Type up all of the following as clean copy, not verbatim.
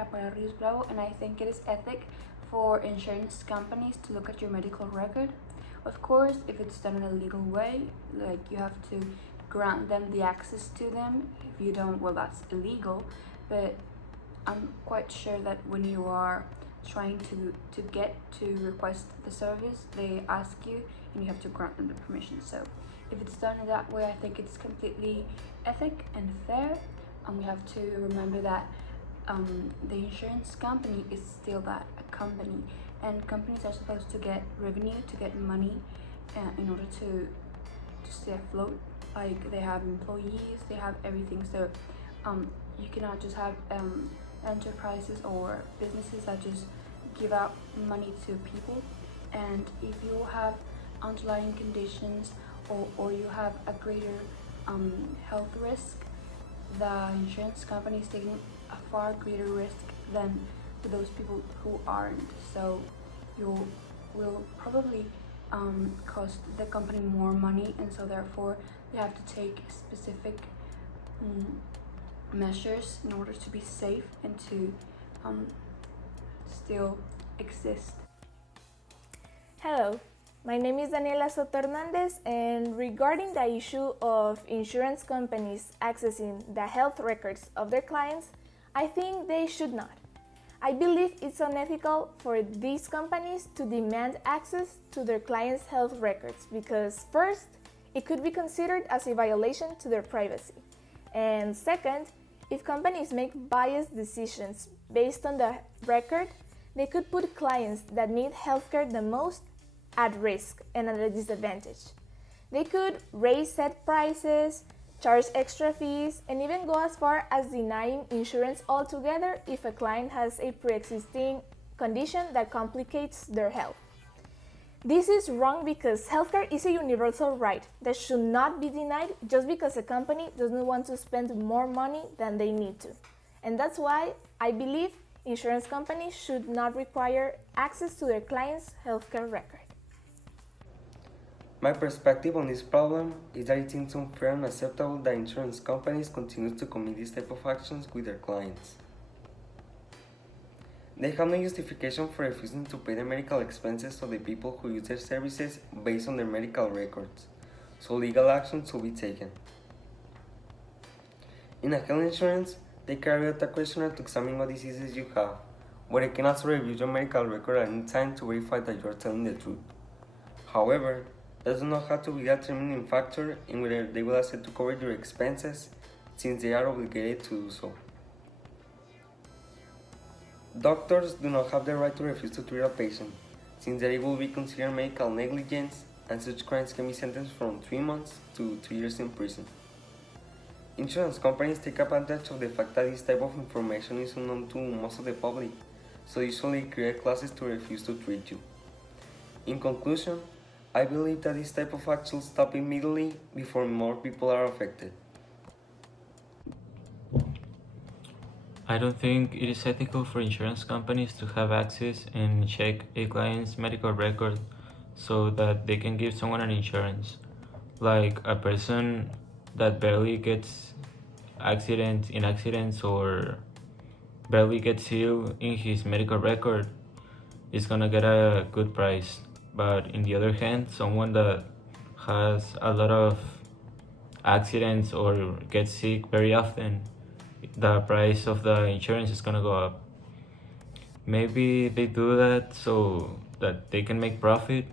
Ana Paula Rios Bravo, and I think it is ethic for insurance companies to look at your medical record. Of course, if it's done in a legal way, like you have to grant them the access to them. If you don't, well, that's illegal. But I'm quite sure that when you are trying to get to request the service, they ask you and you have to grant them the permission. So if it's done in that way, I think it's completely ethic and fair. And we have to remember that the insurance company is still that, a company, and companies are supposed to get revenue, to get money in order to stay afloat. Like, they have employees, they have everything. So you cannot just have enterprises or businesses that just give out money to people. And if you have underlying conditions or you have a greater health risk, the insurance company is taking a far greater risk than for those people who aren't. So you will probably cost the company more money, and so therefore they have to take specific measures in order to be safe and to still exist. Hello, my name is Daniela Soto Hernandez, and regarding the issue of insurance companies accessing the health records of their clients, I think they should not. I believe it's unethical for these companies to demand access to their clients' health records because, first, it could be considered as a violation to their privacy. And second, if companies make biased decisions based on the record, they could put clients that need healthcare the most at risk and at a disadvantage. They could raise set prices, charge extra fees, and even go as far as denying insurance altogether if a client has a pre-existing condition that complicates their health. This is wrong because healthcare is a universal right that should not be denied just because a company doesn't want to spend more money than they need to. And that's why I believe insurance companies should not require access to their clients' healthcare record. My perspective on this problem is that it seems unfair and unacceptable that insurance companies continue to commit these type of actions with their clients. They have no justification for refusing to pay the medical expenses of the people who use their services based on their medical records, so legal action should be taken. In a health insurance, they carry out a questionnaire to examine what diseases you have, but they can also review your medical record at any time to verify that you are telling the truth. However, that does not have to be a determining factor in whether they will accept to cover your expenses, since they are obligated to do so. Doctors do not have the right to refuse to treat a patient, since they will be considered medical negligence, and such crimes can be sentenced from 3 months to 3 years in prison. Insurance companies take advantage of the fact that this type of information is unknown to most of the public, so usually create classes to refuse to treat you. In conclusion, I believe that this type of act should stop immediately before more people are affected. I don't think it is ethical for insurance companies to have access and check a client's medical record so that they can give someone an insurance. Like a person that barely gets in accidents or barely gets ill in his medical record is gonna get a good price. But in the other hand, someone that has a lot of accidents or gets sick very often, the price of the insurance is gonna go up. Maybe they do that so that they can make profit,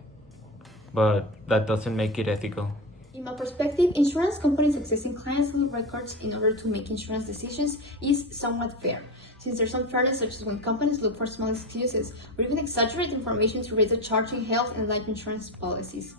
but that doesn't make it ethical. In my perspective, insurance companies accessing clients' health records in order to make insurance decisions is somewhat fair, since there's unfairness such as when companies look for small excuses or even exaggerate information to raise the charging health and life insurance policies.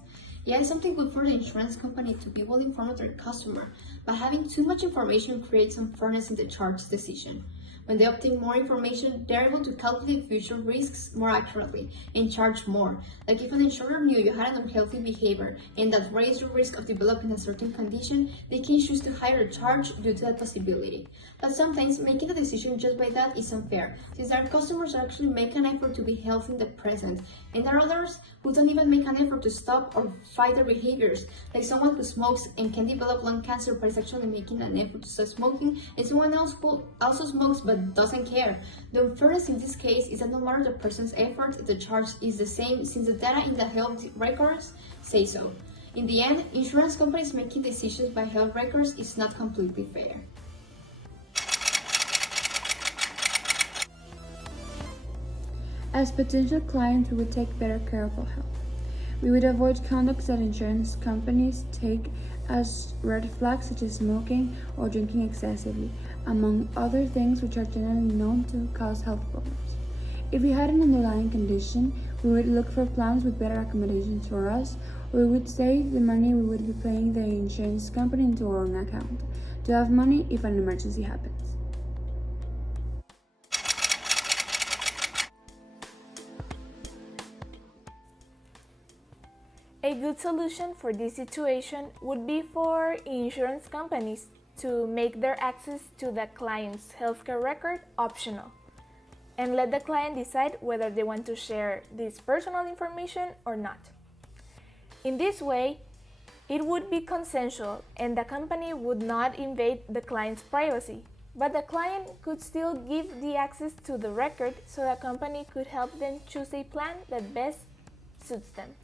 Yeah, it's something good for the insurance company to be well informed of their customer, but having too much information creates unfairness in the charge decision. When they obtain more information, they're able to calculate future risks more accurately and charge more. Like if an insurer knew you had an unhealthy behavior and that raised your risk of developing a certain condition, they can choose to higher a charge due to that possibility. But sometimes making a decision just by that is unfair, since our customers actually make an effort to be healthy in the present, and there are others who don't even make an effort to stop or fight their behaviors, like someone who smokes and can develop lung cancer but is actually making an effort to stop smoking, and someone else who also smokes but but doesn't care. The unfairness in this case is that no matter the person's effort, the charge is the same since the data in the health records say so. In the end, insurance companies making decisions by health records is not completely fair. As potential clients, we would take better care of our health. We would avoid conducts that insurance companies take as red flags, such as smoking or drinking excessively, among other things which are generally known to cause health problems. If we had an underlying condition, we would look for plans with better accommodations for us, or we would save the money we would be paying the insurance company into our own account to have money if an emergency happens. A good solution for this situation would be for insurance companies to make their access to the client's healthcare record optional and let the client decide whether they want to share this personal information or not. In this way, it would be consensual and the company would not invade the client's privacy, but the client could still give the access to the record so the company could help them choose a plan that best suits them.